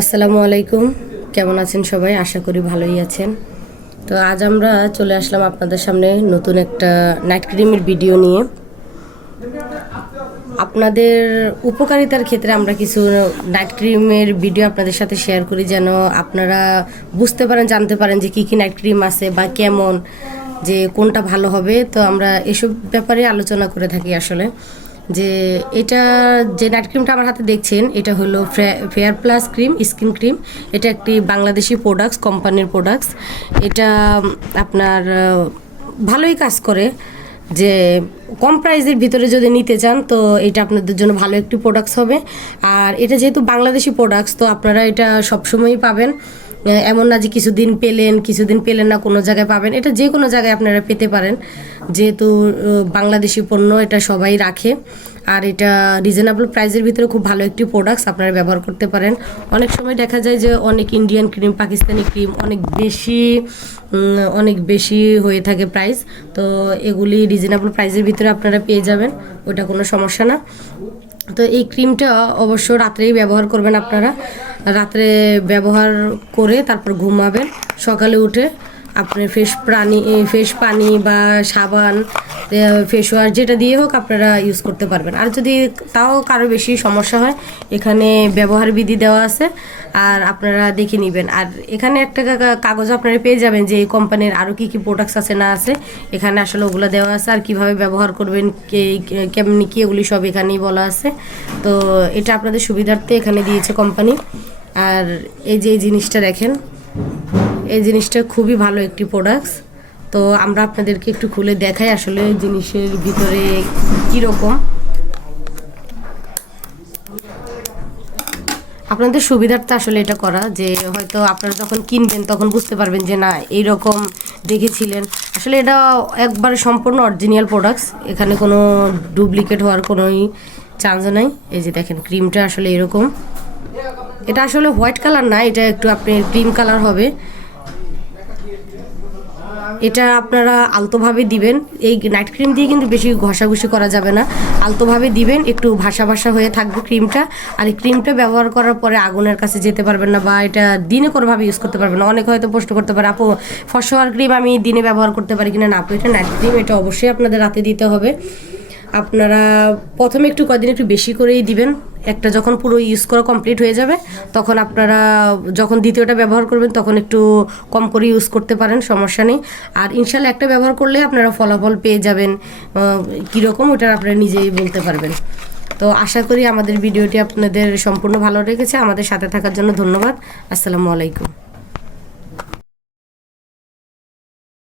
আসসালামু আলাইকুম। কেমন আছেন সবাই? আশা করি ভালোই আছেন। তো আজ আমরা চলে আসলাম আপনাদের সামনে নতুন একটা নাইট ক্রিমের ভিডিও নিয়ে। আপনাদের উপকারিতার ক্ষেত্রে আমরা কিছু নাইট ক্রিমের ভিডিও আপনাদের সাথে শেয়ার করি, যেন আপনারা বুঝতে পারেন, জানতে পারেন যে কী কী নাইট ক্রিম আছে বা কেমন, যে কোনটা ভালো হবে। তো আমরা এসব ব্যাপারে আলোচনা করে থাকি আসলে। যে এটা যে নাইট ক্রিমটা আমার হাতে দেখছেন, এটা হলো fair plus cream, skin cream. এটা একটি বাংলাদেশি প্রোডাক্টস, কোম্পানির প্রোডাক্টস। এটা আপনার ভালোই কাজ করে। যে কম প্রাইসের ভিতরে যদি নিতে চান, তো এটা আপনাদের জন্য ভালো একটি প্রোডাক্টস হবে। আর এটা যেহেতু বাংলাদেশি প্রোডাক্টস, তো আপনারা এটা সবসময়ই পাবেন। এমন না যে কিছুদিন পেলেন না, কোনো জায়গায় পাবেন। এটা যে কোনো জায়গায় আপনারা পেতে পারেন, যেহেতু বাংলাদেশি পণ্য, এটা সবাই রাখে। আর এটা রিজনেবল প্রাইসের ভিতরে খুব ভালো একটি প্রোডাক্টস, আপনারা ব্যবহার করতে পারেন। অনেক সময় দেখা যায় যে অনেক ইন্ডিয়ান ক্রিম, পাকিস্তানি ক্রিম অনেক বেশি হয়ে থাকে প্রাইস। তো এগুলি রিজনেবল প্রাইসের ভিতরে আপনারা পেয়ে যাবেন, ওটা কোনো সমস্যা না। তো এই ক্রিমটা অবশ্য রাত্রেই ব্যবহার করবেন আপনারা। রাত্রে ব্যবহার করে তারপর ঘুমাবেন। সকালে উঠে আপনার ফ্রেশ পানি বা সাবান, ফেস ওয়াশ, যেটা দিয়ে হোক আপনারা ইউজ করতে পারবেন। আর যদি তাও কারো বেশি সমস্যা হয়, এখানে ব্যবহার বিধি দেওয়া আছে, আর আপনারা দেখে নেবেন। আর এখানে একটা কাগজ আপনারা পেয়ে যাবেন যে এই কোম্পানির আরও কী কী প্রোডাক্টস আছে না আছে। এখানে আসলে ওগুলো দেওয়া আছে, আর কীভাবে ব্যবহার করবেন, কেমনি কী, এগুলি সব এখানেই বলা আছে। তো এটা আপনাদের সুবিধার্থে এখানে দিয়েছে কোম্পানি। আর এই যে এই জিনিসটা দেখেন, এই জিনিসটা খুবই ভালো একটি প্রোডাক্টস। তো আমরা আপনাদেরকে একটু খুলে দেখাই আসলে জিনিসের ভিতরে কীরকম। আপনাদের সুবিধার্থে আসলে এটা করা, যে হয়তো আপনারা যখন কিনবেন তখন বুঝতে পারবেন যে না, এইরকম দেখেছিলেন। আসলে এটা একবারে সম্পূর্ণ অরিজিনাল প্রোডাক্টস, এখানে কোনো ডুপ্লিকেট হওয়ার কোনোই চান্স নাই। এই যে দেখেন, ক্রিমটা আসলে এরকম। এটা আসলে হোয়াইট কালার না, এটা একটু আপনার ক্রিম কালার হবে। এটা আপনারা আলতোভাবে দিবেন। এই নাইট ক্রিম দিয়ে কিন্তু বেশি ঘষাঘষি করা যাবে না, আলতোভাবে দিবেন, একটু ভাসা ভাসা হয়ে থাকবে ক্রিমটা। আর এই ক্রিমটা ব্যবহার করার পরে আগুনের কাছে যেতে পারবেন না, বা এটা দিনে কোনোভাবে ইউজ করতে পারবেন না। অনেকে হয়তো প্রশ্ন করতে পারে, আপু ফসওয়ার ক্রিম আমি দিনে ব্যবহার করতে পারি কিনা। না আপু, এটা নাইট ক্রিম, এটা অবশ্যই আপনাদের রাতে দিতে হবে। আপনারা প্রথমে কদিন একটু বেশি করেই দিবেন। একটা যখন পুরো ইউজ করা কমপ্লিট হয়ে যাবে, তখন আপনারা যখন দ্বিতীয়টা ব্যবহার করবেন তখন একটু কম করে ইউজ করতে পারেন, সমস্যা নেই। আর ইনশাল্লাহ একটা ব্যবহার করলে আপনারা ফলাফল পেয়ে যাবেন কীরকম, ওটা আপনারা নিজেই বলতে পারবেন। তো আশা করি আমাদের ভিডিওটি আপনাদের সম্পূর্ণ ভালো লেগেছে। আমাদের সাথে থাকার জন্য ধন্যবাদ। আসসালামু আলাইকুম।